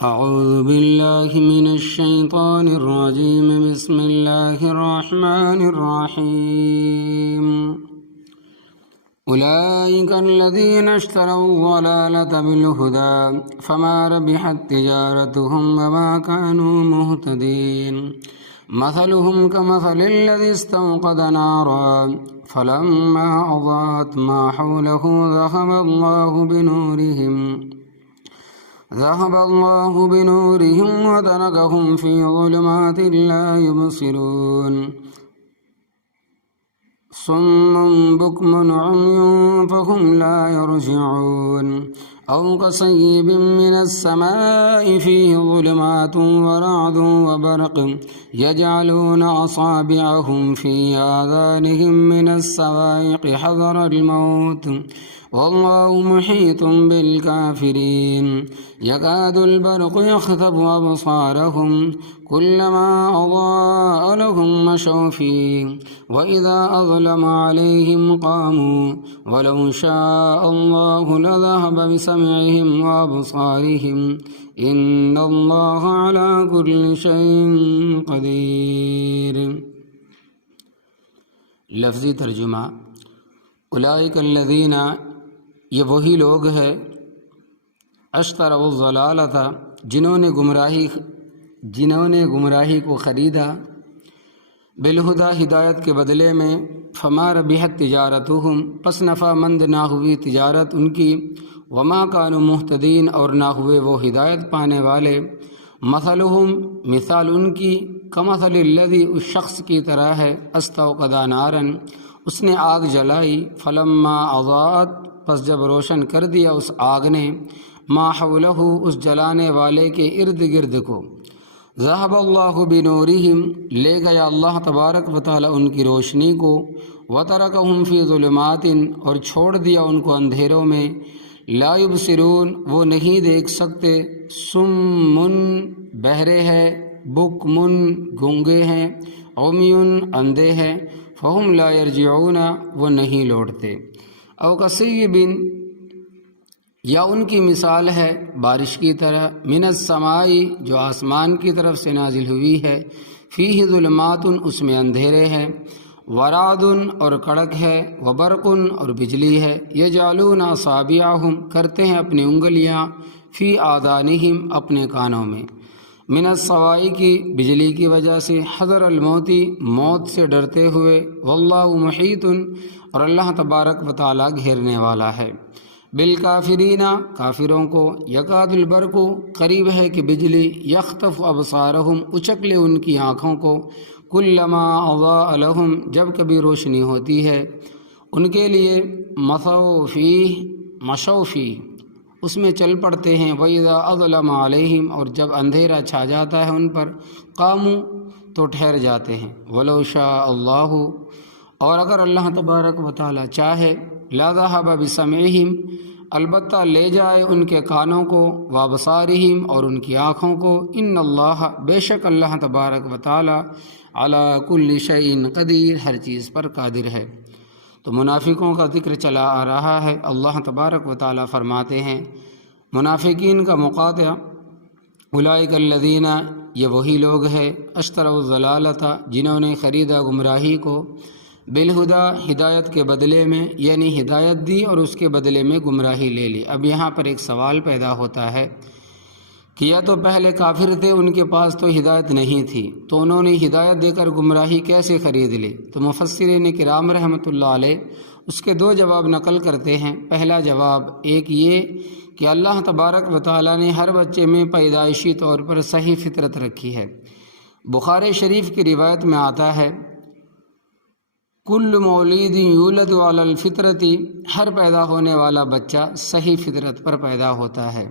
أعوذ بالله من الشيطان الرجيم. بسم الله الرحمن الرحيم. أولئك الذين اشتروا الضلالة بالهدى فما ربحت تجارتهم وما كانوا مهتدين. مثلهم كمثل الذي استوقد نارا فلما أضاءت ما حوله ذهب الله بنورهم وتركهم في ظلمات لا يبصرون. صم بكم عمي فهم لا يرجعون. أو كصيب من السماء فيه ظلمات ورعد وبرق يجعلون أصابعهم في آذانهم من الصواعق حذر الموت والله محيط بالكافرين. يكاد البرق يخطف أبصارهم كلما أضاء لهم مشوا فيه وإذا أظلم عليهم قاموا ولو شاء الله لذهب بسمعهم وأبصارهم إن الله على كل شيء قدير. لفظی ترجمہ. اولئک الذین، یہ وہی لوگ ہیں، اشتروا الضلالۃ، جنہوں نے گمراہی کو خریدا، بالہدی، ہدایت کے بدلے میں، فما ربحت تجارتہم، پس نفع مند نہ ہوئی تجارت ان کی، وما کانوا مہتدین، اور نہ ہوئے وہ ہدایت پانے والے. مثلہم، مثال ان کی، کمثل الذی، اس شخص کی طرح ہے، استوقد نارا، اس نے آگ جلائی، فلما اضاءت، پس جب روشن کر دیا اس آگ نے، ما حولہ، اس جلانے والے کے ارد گرد کو، ذہب اللہ بنورہم، لے گیا اللہ تبارک و تعالی ان کی روشنی کو، وترکہم فی ظلمات، اور چھوڑ دیا ان کو اندھیروں میں، لا یبصرون، وہ نہیں دیکھ سکتے، سمن، بہرے ہیں، بکمن، گونگے ہیں، عمیٌ، اندھے ہیں، فہم لا یرجعون، وہ نہیں لوٹتے. او کصیب، یا ان کی مثال ہے بارش کی طرح، من السماء، جو آسمان کی طرف سے نازل ہوئی ہے، فیہ ظلمات، اس میں اندھیرے ہیں، ورعد، اور کڑک ہے، وبرق، اور بجلی ہے، یجعلون اصابعہم، کرتے ہیں اپنی انگلیاں، فی آذانہم، اپنے کانوں میں، من الصواعق، بجلی کی وجہ سے، حذر الموت، موت سے ڈرتے ہوئے، واللہ محیط، اور اللہ تبارک و تعالی گھیرنے والا ہے، بالکافرین، کافروں کو، یکاد البرق، قریب ہے کہ بجلی، یخطف ابصارہم، اچک لے ان کی آنکھوں کو، کلما اضاء لہم، جب کبھی روشنی ہوتی ہے ان کے لیے، مشوا فیہ، اس میں چل پڑتے ہیں، وَإِذَا أَظْلَمَ عَلَيْهِمْ، اور جب اندھیرا چھا جاتا ہے ان پر، قاموا، تو ٹھہر جاتے ہیں، وَلَوْ شَاءَ اللَّهُ، اور اگر اللہ تبارک و تعالی چاہے، لَذَهَبَ بِسَمْعِهِمْ، البتہ لے جائے ان کے کانوں کو، وَأَبْصَارِهِمْ، اور ان کی آنکھوں کو، إِنَّ اللَّهَ، بے شک اللہ تبارک و تعالی، عَلَى كُلِّ شَيْءٍ قدیر، ہر چیز پر قادر ہے. تو منافقوں کا ذکر چلا آ رہا ہے. اللہ تبارک و تعالی فرماتے ہیں منافقین کا مقاطع، اولئک الذین، یہ وہی لوگ ہیں، اشتروا الضلالۃ، جنہوں نے خریدا گمراہی کو، بالہدی، ہدایت کے بدلے میں، یعنی ہدایت دی اور اس کے بدلے میں گمراہی لے لی. اب یہاں پر ایک سوال پیدا ہوتا ہے کہ یا تو پہلے کافر تھے، ان کے پاس تو ہدایت نہیں تھی، تو انہوں نے ہدایت دے کر گمراہی کیسے خرید لی؟ تو مفسرین کرام رحمۃ اللہ علیہ اس کے دو جواب نقل کرتے ہیں. پہلا جواب ایک یہ کہ اللہ تبارک و تعالیٰ نے ہر بچے میں پیدائشی طور پر صحیح فطرت رکھی ہے. بخاری شریف کی روایت میں آتا ہے، کل مولود یولد علی الفطرۃ، ہر پیدا ہونے والا بچہ صحیح فطرت پر پیدا ہوتا ہے.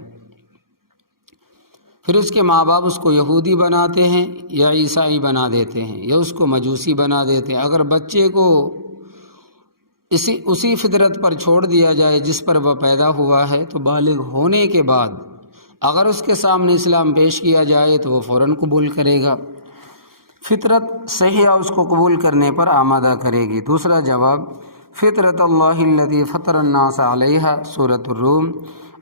پھر اس کے ماں باپ اس کو یہودی بناتے ہیں یا عیسائی بنا دیتے ہیں یا اس کو مجوسی بنا دیتے ہیں. اگر بچے کو اسی فطرت پر چھوڑ دیا جائے جس پر وہ پیدا ہوا ہے، تو بالغ ہونے کے بعد اگر اس کے سامنے اسلام پیش کیا جائے تو وہ فوراً قبول کرے گا. فطرت صحیح اس کو قبول کرنے پر آمادہ کرے گی. دوسرا جواب، فطرت اللہ التی فطر الناس علیہا، سورۃ الروم،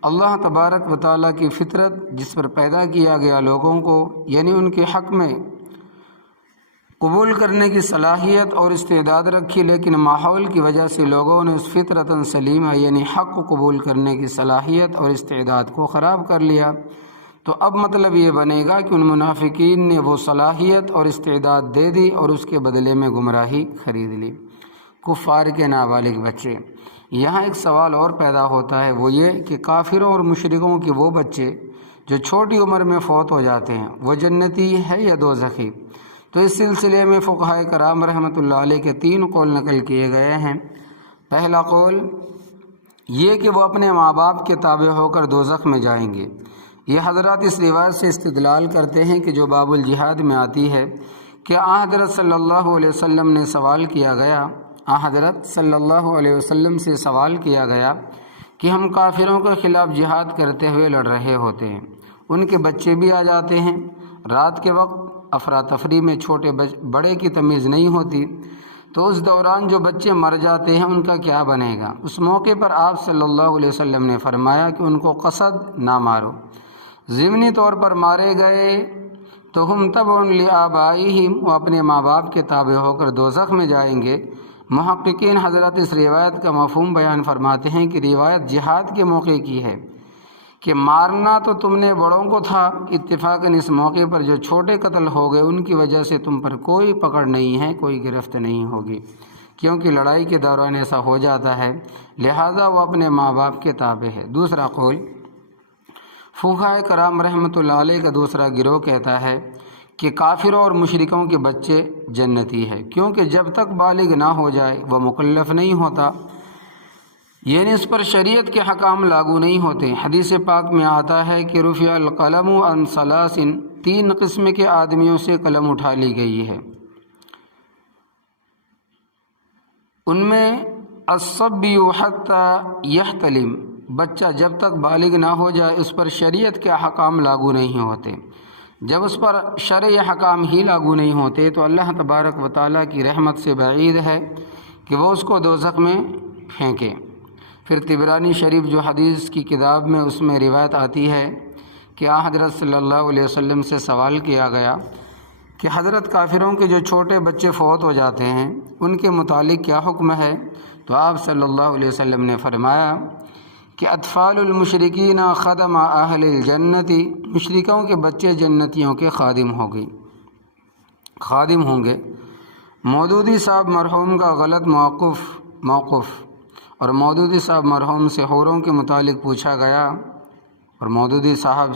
اللہ تبارک و تعالیٰ کی فطرت جس پر پیدا کیا گیا لوگوں کو، یعنی ان کے حق میں قبول کرنے کی صلاحیت اور استعداد رکھی، لیکن ماحول کی وجہ سے لوگوں نے اس فطرت سلیمہ یعنی حق کو قبول کرنے کی صلاحیت اور استعداد کو خراب کر لیا۔ تو اب مطلب یہ بنے گا کہ ان منافقین نے وہ صلاحیت اور استعداد دے دی اور اس کے بدلے میں گمراہی خرید لی۔ کفار کے نابالغ بچے، یہاں ایک سوال اور پیدا ہوتا ہے، وہ یہ کہ کافروں اور مشرکوں کے وہ بچے جو چھوٹی عمر میں فوت ہو جاتے ہیں وہ جنتی ہے یا دوزخی؟ تو اس سلسلے میں فقہائے کرام رحمۃ اللہ علیہ کے 3 قول نقل کیے گئے ہیں۔ پہلا قول یہ کہ وہ اپنے ماں باپ کے تابع ہو کر دوزخ میں جائیں گے۔ یہ حضرات اس روایت سے استدلال کرتے ہیں کہ جو باب الجہاد میں آتی ہے کہ حضرت صلی اللہ علیہ وسلم نے سوال کیا گیا، حضرت صلی اللہ علیہ وسلم سے سوال کیا گیا کہ ہم کافروں کے خلاف جہاد کرتے ہوئے لڑ رہے ہوتے ہیں، ان کے بچے بھی آ جاتے ہیں، رات کے وقت افراتفری میں چھوٹے بڑے کی تمیز نہیں ہوتی، تو اس دوران جو بچے مر جاتے ہیں ان کا کیا بنے گا؟ اس موقع پر آپ صلی اللہ علیہ وسلم نے فرمایا کہ ان کو قصد نہ مارو، ضمنی طور پر مارے گئے تو ہم تبع لآبائہم، وہ اپنے ماں باپ کے تابع ہو کر دوزخ میں جائیں گے۔ محققین حضرات اس روایت کا مفہوم بیان فرماتے ہیں کہ روایت جہاد کے موقع کی ہے کہ مارنا تو تم نے بڑوں کو تھا، اتفاقاً اس موقع پر جو چھوٹے قتل ہو گئے ان کی وجہ سے تم پر کوئی پکڑ نہیں ہے، کوئی گرفت نہیں ہوگی، کیونکہ لڑائی کے دوران ایسا ہو جاتا ہے، لہذا وہ اپنے ماں باپ کے تابع ہے۔ دوسرا قول فقہائے کرام رحمۃ اللہ علیہ کا دوسرا گروہ کہتا ہے کہ کافروں اور مشرکوں کے بچے جنتی ہے، کیونکہ جب تک بالغ نہ ہو جائے وہ مکلف نہیں ہوتا، یعنی اس پر شریعت کے حکام لاگو نہیں ہوتے۔ حدیث پاک میں آتا ہے کہ رفع القلم عن ثلاث، 3 قسم کے آدمیوں سے قلم اٹھا لی گئی ہے، ان میں الصبی حتی یحتلم، بچہ جب تک بالغ نہ ہو جائے اس پر شریعت کے حکام لاگو نہیں ہوتے۔ جب اس پر شرعی حکام ہی لاگو نہیں ہوتے تو اللہ تبارک و تعالیٰ کی رحمت سے بعید ہے کہ وہ اس کو دوزخ میں پھینکے۔ پھر طبرانی شریف جو حدیث کی کتاب میں اس میں روایت آتی ہے کہ حضرت صلی اللہ علیہ وسلم سے سوال کیا گیا کہ حضرت کافروں کے جو چھوٹے بچے فوت ہو جاتے ہیں ان کے متعلق کیا حکم ہے؟ تو آپ صلی اللہ علیہ وسلم نے فرمایا کہ اطفال المشرکین خدم اہل الجنتی، مشرکوں کے بچے جنتیوں کے خادم ہوں گے۔ مودودی صاحب مرحوم کا غلط موقف اور مودودی صاحب مرحوم سے حوروں کے متعلق پوچھا گیا، اور مودودی صاحب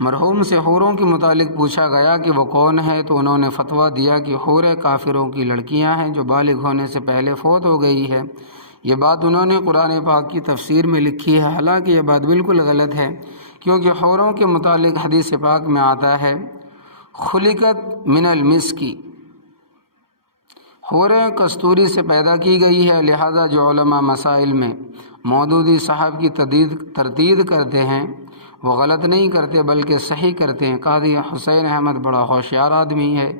مرحوم سے حوروں کے متعلق پوچھا گیا کہ وہ کون ہے، تو انہوں نے فتویٰ دیا کہ حوریں کافروں کی لڑکیاں ہیں جو بالغ ہونے سے پہلے فوت ہو گئی ہے۔ یہ بات انہوں نے قرآن پاک کی تفسیر میں لکھی ہے، حالانکہ یہ بات بالکل غلط ہے، کیونکہ حوروں کے متعلق حدیث پاک میں آتا ہے خلقت من المسکی، حوریں کستوری سے پیدا کی گئی ہے۔ لہذا جو علماء مسائل میں مودودی صاحب کی تردید کرتے ہیں وہ غلط نہیں کرتے بلکہ صحیح کرتے ہیں۔ قاضی حسین احمد بڑا ہوشیار آدمی ہے،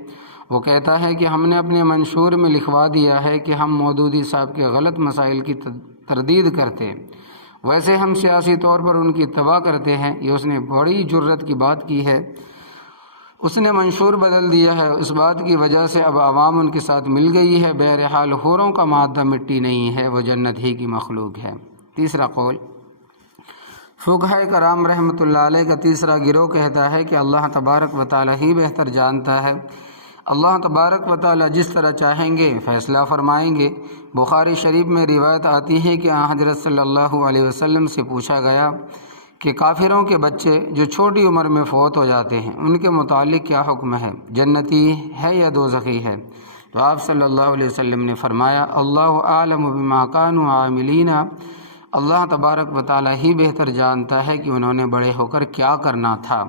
وہ کہتا ہے کہ ہم نے اپنے منشور میں لکھوا دیا ہے کہ ہم مودودی صاحب کے غلط مسائل کی تردید کرتے ہیں، ویسے ہم سیاسی طور پر ان کی اتباع کرتے ہیں۔ یہ اس نے بڑی جرت کی بات کی ہے، اس نے منشور بدل دیا ہے، اس بات کی وجہ سے اب عوام ان کے ساتھ مل گئی ہے۔ بہرحال حوروں کا مادہ مٹی نہیں ہے، وہ جنت ہی کی مخلوق ہے۔ تیسرا قول فقہائے کرام رحمۃ اللہ علیہ کا تیسرا گروہ کہتا ہے کہ اللہ تبارک و تعالیٰ ہی بہتر جانتا ہے، اللہ تبارک و تعالیٰ جس طرح چاہیں گے فیصلہ فرمائیں گے۔ بخاری شریف میں روایت آتی ہے کہ حضرت صلی اللہ علیہ وسلم سے پوچھا گیا کہ کافروں کے بچے جو چھوٹی عمر میں فوت ہو جاتے ہیں ان کے متعلق کیا حکم ہے، جنتی ہے یا دوزخی ہے؟ تو آپ صلی اللہ علیہ وسلم نے فرمایا اللہ اعلم بما كانوا عاملین، اللہ تبارک و تعالیٰ ہی بہتر جانتا ہے کہ انہوں نے بڑے ہو کر کیا کرنا تھا۔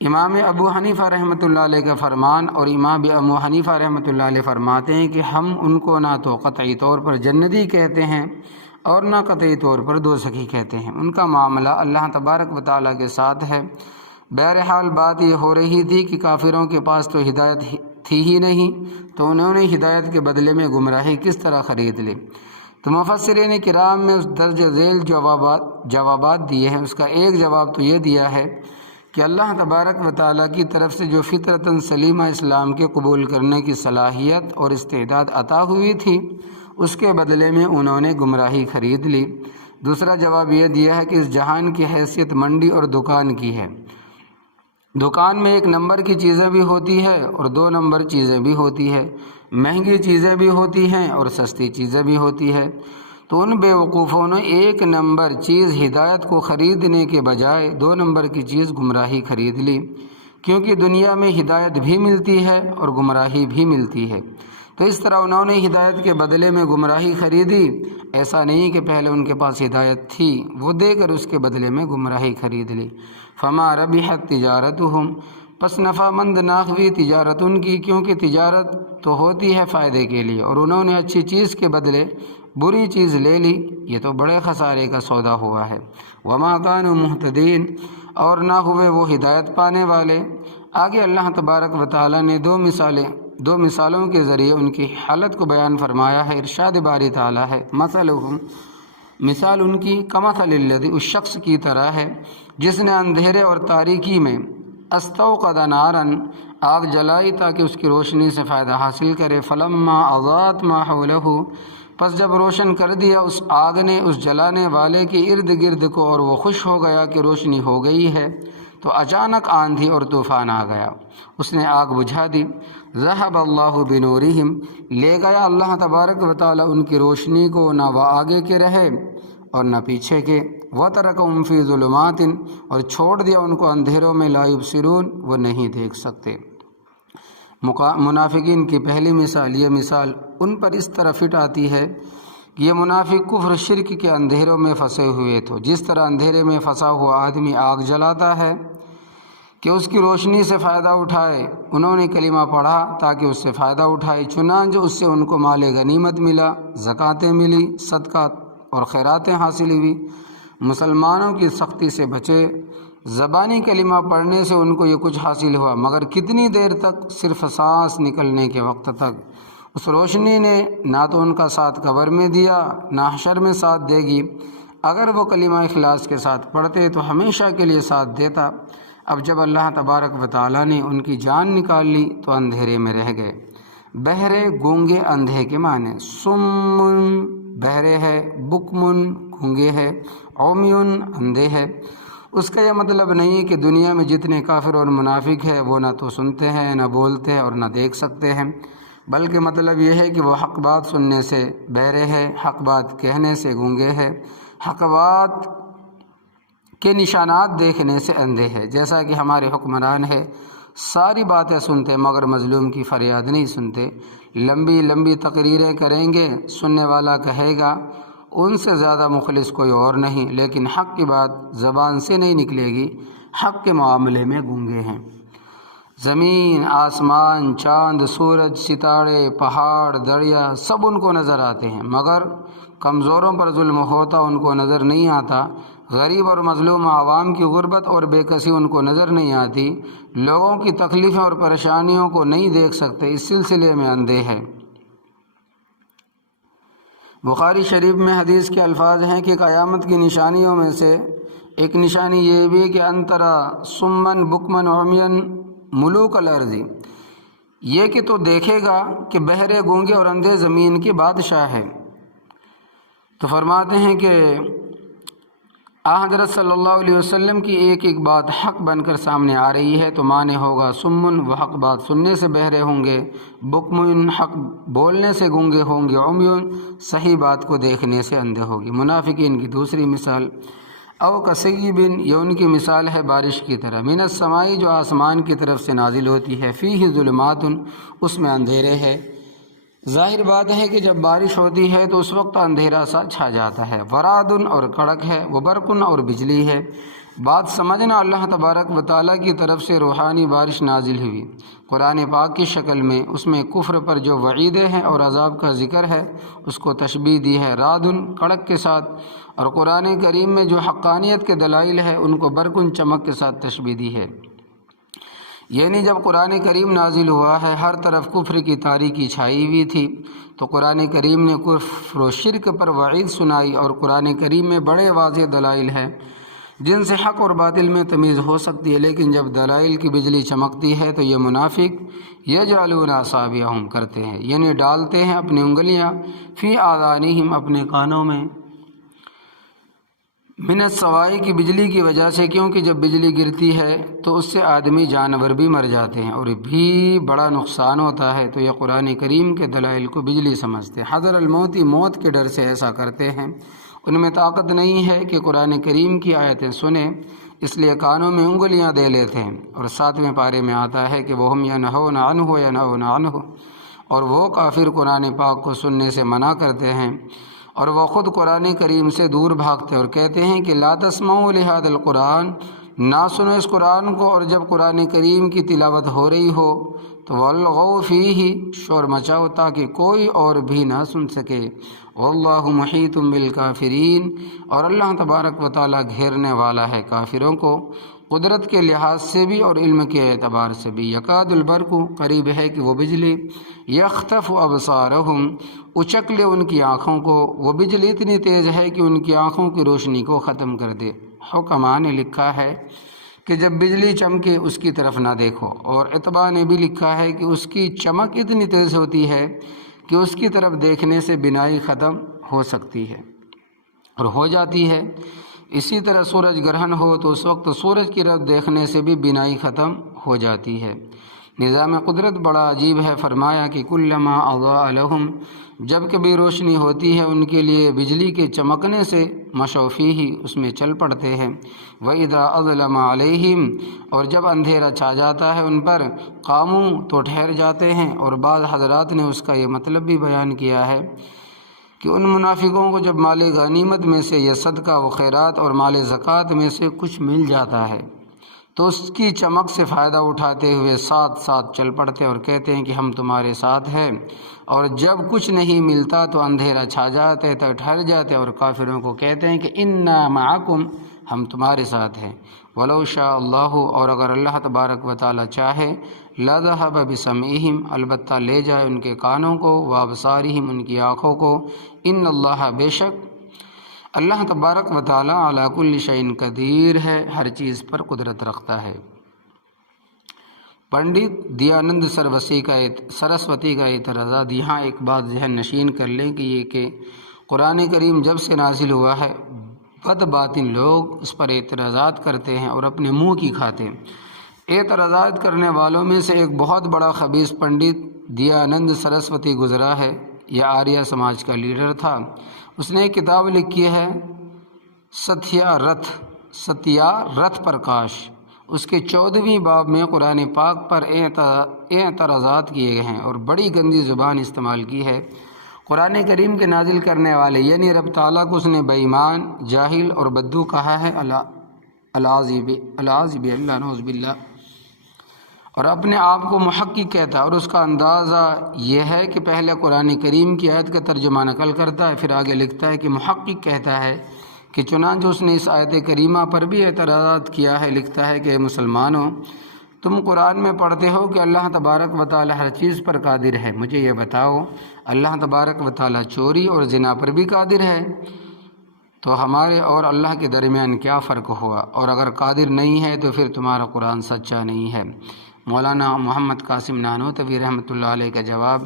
امام ابو حنیفہ رحمۃ اللہ علیہ کا فرمان، اور امام ابو حنیفہ رحمۃ اللہ علیہ فرماتے ہیں کہ ہم ان کو نہ تو قطعی طور پر جنتی کہتے ہیں اور نہ قطعی طور پر دوزخی کہتے ہیں، ان کا معاملہ اللہ تبارک و تعالیٰ کے ساتھ ہے۔ بہرحال بات یہ ہو رہی تھی کہ کافروں کے پاس تو ہدایت تھی ہی نہیں، تو انہوں نے ہدایت کے بدلے میں گمراہی کس طرح خرید لی؟ تو تو مفسرین کرام میں اس درج ذیل جوابات دیے ہیں۔ اس کا ایک جواب تو یہ دیا ہے کہ اللہ تبارک و تعالیٰ کی طرف سے جو فطرتاً سلیمہ اسلام کے قبول کرنے کی صلاحیت اور استعداد عطا ہوئی تھی، اس کے بدلے میں انہوں نے گمراہی خرید لی۔ دوسرا جواب یہ دیا ہے کہ اس جہان کی حیثیت منڈی اور دکان کی ہے۔ دکان میں 1 نمبر کی چیزیں بھی ہوتی ہے اور 2 نمبر چیزیں بھی ہوتی ہے، مہنگی چیزیں بھی ہوتی ہیں اور سستی چیزیں بھی ہوتی ہیں۔ تو ان بیوقوفوں نے 1 نمبر چیز ہدایت کو خریدنے کے بجائے 2 نمبر کی چیز گمراہی خرید لی، کیونکہ دنیا میں ہدایت بھی ملتی ہے اور گمراہی بھی ملتی ہے۔ تو اس طرح انہوں نے ہدایت کے بدلے میں گمراہی خریدی۔ ایسا نہیں کہ پہلے ان کے پاس ہدایت تھی، وہ دے کر اس کے بدلے میں گمراہی خرید لی۔ فما ربحت تجارتہم، پس نفع مند نہ ہوئی تجارت ان کی، کیونکہ تجارت تو ہوتی ہے فائدے کے لیے، اور انہوں نے اچھی چیز کے بدلے بری چیز لے لی، یہ تو بڑے خسارے کا سودا ہوا ہے۔ وما كانوا مہتدین، اور نہ ہوئے وہ ہدایت پانے والے۔ آگے اللہ تبارک و تعالیٰ نے 2 مثالوں کے ذریعے ان کی حالت کو بیان فرمایا ہے۔ ارشاد باری تعالیٰ ہے، مثلہم، مثال ان کی کمثل الذی، اس شخص کی طرح ہے جس نے اندھیرے اور تاریکی میں استوقد نارا، آگ جلائی تاکہ اس کی روشنی سے فائدہ حاصل کرے۔ فلما اضاءت ما حولہ، پس جب روشن کر دیا اس آگ نے اس جلانے والے کے ارد گرد کو اور وہ خوش ہو گیا کہ روشنی ہو گئی ہے، تو اچانک آندھی اور طوفان آ گیا، اس نے آگ بجھا دی۔ ذہب اللہ بنورہم، لے گیا اللہ تبارک و تعالیٰ ان کی روشنی کو، نہ وہ آگے کے رہے اور نہ پیچھے کے۔ وترکہم فی ظلمات، اور چھوڑ دیا ان کو اندھیروں میں، لا یبصرون، وہ نہیں دیکھ سکتے۔ منافقین کی پہلی مثال، یہ مثال ان پر اس طرح فٹ آتی ہے کہ یہ منافق کفر شرک کے اندھیروں میں پھنسے ہوئے تھے۔ جس طرح اندھیرے میں پھنسا ہوا آدمی آگ جلاتا ہے کہ اس کی روشنی سے فائدہ اٹھائے، انہوں نے کلمہ پڑھا تاکہ اس سے فائدہ اٹھائے، چنانچہ اس سے ان کو مال غنیمت ملا، زکاتیں ملی، صدقات اور خیراتیں حاصل ہوئی، مسلمانوں کی سختی سے بچے، زبانی کلمہ پڑھنے سے ان کو یہ کچھ حاصل ہوا، مگر کتنی دیر تک؟ صرف سانس نکلنے کے وقت تک۔ اس روشنی نے نہ تو ان کا ساتھ قبر میں دیا، نہ حشر میں ساتھ دے گی۔ اگر وہ کلمہ اخلاص کے ساتھ پڑھتے تو ہمیشہ کے لیے ساتھ دیتا۔ اب جب اللہ تبارک و تعالیٰ نے ان کی جان نکال لی تو اندھیرے میں رہ گئے۔ بہرے، گونگے، اندھے کے معنی، سمن بہرے ہے، بکمن گونگے ہے، عمیون اندھے ہے۔ اس کا یہ مطلب نہیں کہ دنیا میں جتنے کافر اور منافق ہیں وہ نہ تو سنتے ہیں، نہ بولتے ہیں اور نہ دیکھ سکتے ہیں، بلکہ مطلب یہ ہے کہ وہ حق بات سننے سے بہرے ہے، حق بات کہنے سے گونگے ہے، حق بات کے نشانات دیکھنے سے اندھے ہے۔ جیسا کہ ہمارے حکمران ہے، ساری باتیں سنتے مگر مظلوم کی فریاد نہیں سنتے۔ لمبی لمبی تقریریں کریں گے، سننے والا کہے گا ان سے زیادہ مخلص کوئی اور نہیں، لیکن حق کی بات زبان سے نہیں نکلے گی، حق کے معاملے میں گونگے ہیں۔ زمین، آسمان، چاند، سورج، ستارے، پہاڑ، دریا سب ان کو نظر آتے ہیں، مگر کمزوروں پر ظلم ہوتا ان کو نظر نہیں آتا۔ غریب اور مظلوم عوام کی غربت اور بے کسی ان کو نظر نہیں آتی، لوگوں کی تکلیفیں اور پریشانیوں کو نہیں دیکھ سکتے، اس سلسلے میں اندھے ہیں۔ بخاری شریف میں حدیث کے الفاظ ہیں کہ قیامت کی نشانیوں میں سے ایک نشانی یہ بھی کہ انترا سمن بکمن عمین ملوک الارض، یہ کہ تو دیکھے گا کہ بہرے، گونگے اور اندھے زمین کے بادشاہ ہیں۔ تو فرماتے ہیں کہ حضرت صلی اللہ علیہ وسلم کی ایک ایک بات حق بن کر سامنے آ رہی ہے، تو معنی ہوگا سمن، وہ حق بات سننے سے بہرے ہوں گے، بکمن، حق بولنے سے گونگے ہوں گے، عمیون، صحیح بات کو دیکھنے سے اندھے ہوگی۔ منافقین کی دوسری مثال، او کسیب، یہ ان کی مثال ہے بارش کی طرح، من السماء، جو آسمان کی طرف سے نازل ہوتی ہے، فیہ ظلمات، اس میں اندھیرے ہے۔ ظاہر بات ہے کہ جب بارش ہوتی ہے تو اس وقت اندھیرا سا چھا جاتا ہے، ورادن، اور کڑک ہے، وہ برقن، اور بجلی ہے۔ بات سمجھنا، اللہ تبارک و تعالیٰ کی طرف سے روحانی بارش نازل ہوئی قرآن پاک کی شکل میں، اس میں کفر پر جو وعیدیں ہیں اور عذاب کا ذکر ہے اس کو تشبیہ دی ہے رادن، کڑک کے ساتھ، اور قرآن کریم میں جو حقانیت کے دلائل ہے ان کو برقن، چمک کے ساتھ تشبیہ دی ہے۔ یعنی جب قرآن کریم نازل ہوا ہے ہر طرف کفر کی تاریکی چھائی ہوئی تھی، تو قرآن کریم نے کفر و شرک پر وعید سنائی، اور قرآن کریم میں بڑے واضح دلائل ہیں جن سے حق اور باطل میں تمیز ہو سکتی ہے۔ لیکن جب دلائل کی بجلی چمکتی ہے تو یہ منافق یجعلون اصابعہم کرتے ہیں، یعنی ڈالتے ہیں اپنی انگلیاں فی آذانہم اپنے کانوں میں، من الصواعق کی بجلی کی وجہ سے، کیونکہ جب بجلی گرتی ہے تو اس سے آدمی جانور بھی مر جاتے ہیں اور بھی بڑا نقصان ہوتا ہے۔ تو یہ قرآن کریم کے دلائل کو بجلی سمجھتے ہیں۔ حذر الموت، موت کے ڈر سے ایسا کرتے ہیں۔ ان میں طاقت نہیں ہے کہ قرآن کریم کی آیتیں سنیں، اس لیے کانوں میں انگلیاں دے لیتے ہیں۔ اور 7ویں پارے میں آتا ہے کہ وَهُمْ يَنْهُونَ عَنْهُ وَيَنْهَوْنَ عَنْهُ، اور وہ کافر قرآن پاک کو سننے سے منع کرتے ہیں اور وہ خود قرآن کریم سے دور بھاگتے اور کہتے ہیں کہ لا تسمعوا لهذا القرآن، نہ سنو اس قرآن کو، اور جب قرآن کریم کی تلاوت ہو رہی ہو تو والغوا فیہ، شور مچاؤ تاکہ کوئی اور بھی نہ سن سکے۔ واللہ محیط بالکافرین، اور اللہ تبارک و تعالیٰ گھیرنے والا ہے کافروں کو، قدرت کے لحاظ سے بھی اور علم کے اعتبار سے بھی۔ یکاد البرق، قریب ہے کہ وہ بجلی، یخطف ابصارہم، اچک لے ان کی آنکھوں کو، وہ بجلی اتنی تیز ہے کہ ان کی آنکھوں کی روشنی کو ختم کر دے۔ حکماء نے لکھا ہے کہ جب بجلی چمکے اس کی طرف نہ دیکھو، اور اتباع نے بھی لکھا ہے کہ اس کی چمک اتنی تیز ہوتی ہے کہ اس کی طرف دیکھنے سے بینائی ختم ہو سکتی ہے اور ہو جاتی ہے۔ اسی طرح سورج گرہن ہو تو اس وقت سورج کی طرف دیکھنے سے بھی بینائی ختم ہو جاتی ہے۔ نظام قدرت بڑا عجیب ہے۔ فرمایا کہ کلما اضاء لہم، جب کبھی روشنی ہوتی ہے ان کے لیے بجلی کے چمکنے سے، مشوا فیہ، اس میں چل پڑتے ہیں۔ وَإِذَا أَظْلَمَ عَلَيْهِمْ، اور جب اندھیرا چھا جاتا ہے ان پر، قاموا، تو ٹھہر جاتے ہیں۔ اور بعض حضرات نے اس کا یہ مطلب بھی بیان کیا ہے کہ ان منافقوں کو جب مال غنیمت میں سے یا صدقہ و خیرات اور مال زکوٰۃ میں سے کچھ مل جاتا ہے تو اس کی چمک سے فائدہ اٹھاتے ہوئے ساتھ ساتھ چل پڑتے اور کہتے ہیں کہ ہم تمہارے ساتھ ہیں، اور جب کچھ نہیں ملتا تو اندھیرا چھا جاتے تو ٹھہر جاتے اور کافروں کو کہتے ہیں کہ انا معکم، ہم تمہارے ساتھ ہیں۔ ولو شاء اللہ، اور اگر اللہ تبارک و تعالی چاہے، لذهب بسمعہم، البتہ لے جائے ان کے کانوں کو، وابصارہم، ان کی آنکھوں کو، ان اللہ، بے شک اللہ تبارک و تعالی علی کل شیء قدیر ہے، ہر چیز پر قدرت رکھتا ہے۔ پنڈت دیانند سرسوتی کا اعتراضات، یہاں ایک بات ذہن نشین کر لیں کہ یہ کہ قرآن کریم جب سے نازل ہوا ہے بد باطن لوگ اس پر اعتراضات کرتے ہیں اور اپنے منہ کی کھاتے ہیں۔ اعتراضات کرنے والوں میں سے ایک بہت بڑا خبیث پنڈت دیانند سرسوتی گزرا ہے، یہ آریہ سماج کا لیڈر تھا۔ اس نے ایک کتاب لکھی ہے ستیہ رتھ پرکاش، اس کے 14ویں باب میں قرآن پاک پر اعتراضات کیے گئے ہیں اور بڑی گندی زبان استعمال کی ہے۔ قرآن کریم کے نازل کرنے والے یعنی رب تعالیٰ کو اس نے بے ایمان، جاہل اور بدو کہا ہے، العاذب اللہ، نعوذ باللہ، اور اپنے آپ کو محقق کہتا ہے۔ اور اس کا اندازہ یہ ہے کہ پہلے قرآن کریم کی آیت کا ترجمہ نقل کرتا ہے، پھر آگے لکھتا ہے کہ محقق کہتا ہے کہ چنانچہ اس نے اس آیت کریمہ پر بھی اعتراضات کیا ہے۔ لکھتا ہے کہ اے مسلمانوں، تم قرآن میں پڑھتے ہو کہ اللہ تبارک و تعالی ہر چیز پر قادر ہے، مجھے یہ بتاؤ اللہ تبارک و تعالی چوری اور زنا پر بھی قادر ہے؟ تو ہمارے اور اللہ کے درمیان کیا فرق ہوا؟ اور اگر قادر نہیں ہے تو پھر تمہارا قرآن سچا نہیں ہے۔ مولانا محمد قاسم نانوتوی رحمۃ اللہ علیہ کا جواب،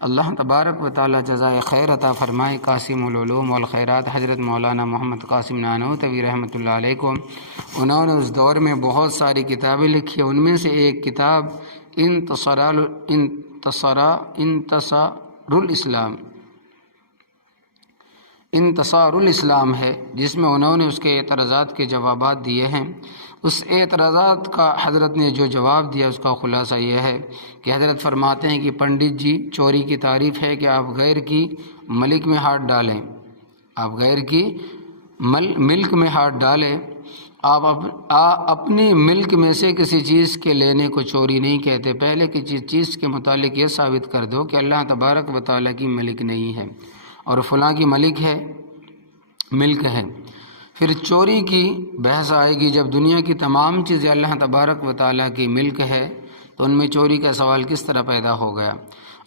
اللہ تبارک و تعالی جزائے خیر عطا فرمائے قاسم العلوم والخیرات حضرت مولانا محمد قاسم نانوتوی رحمۃ اللہ علیہ کو، انہوں نے اس دور میں بہت ساری کتابیں لکھی، ان میں سے ایک کتاب انتصار الاسلام ہے، جس میں انہوں نے اس کے اعتراضات کے جوابات دیے ہیں۔ اس اعتراضات کا حضرت نے جو جواب دیا اس کا خلاصہ یہ ہے کہ حضرت فرماتے ہیں کہ پنڈت جی، چوری کی تعریف ہے کہ آپ غیر کی ملک میں ہاتھ ڈالیں، آپ غیر کی ملک میں ہاتھ ڈالیں، آپ اپنی ملک میں سے کسی چیز کے لینے کو چوری نہیں کہتے، پہلے کسی چیز کے متعلق یہ ثابت کر دو کہ اللہ تبارک و تعالیٰ کی ملک نہیں ہے اور فلاں کی ملک ہے، ملک ہے، پھر چوری کی بحث آئے گی۔ جب دنیا کی تمام چیزیں اللہ تبارک و تعالیٰ کی ملک ہے تو ان میں چوری کا سوال کس طرح پیدا ہو گیا؟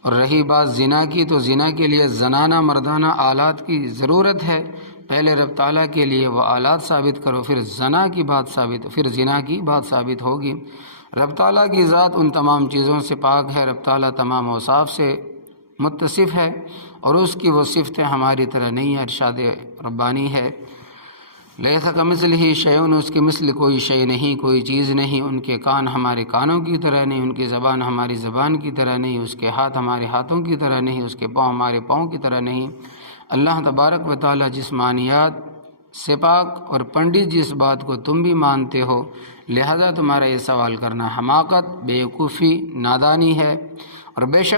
اور رہی بات زنا کی، تو زنا کے لیے زنانہ مردانہ آلات کی ضرورت ہے۔ پہلے رب تعالیٰ کے لیے وہ آلات ثابت کرو، پھر زنا کی بات ثابت، پھر زنا کی بات ثابت ہوگی۔ رب تعالیٰ کی ذات ان تمام چیزوں سے پاک ہے، رب تعالیٰ تمام اوصاف سے متصف ہے، اور اس کی وہ صفتیں ہماری طرح نہیں ہے، ارشاد ربانی ہے لیس کمثلہ شیء، اس کے مثل کوئی شے نہیں، کوئی چیز نہیں۔ ان کے کان ہمارے کانوں کی طرح نہیں، ان کی زبان ہماری زبان کی طرح نہیں، اس کے ہاتھ ہمارے ہاتھوں کی طرح نہیں، اس کے پاؤں ہمارے پاؤں کی طرح نہیں۔ اللہ تبارک و تعالیٰ جسمانیات سے پاک، اور پنڈت جس بات کو تم بھی مانتے ہو، لہذا تمہارا یہ سوال کرنا حماقت، بے وقوفی، نادانی ہے۔ اور بے شک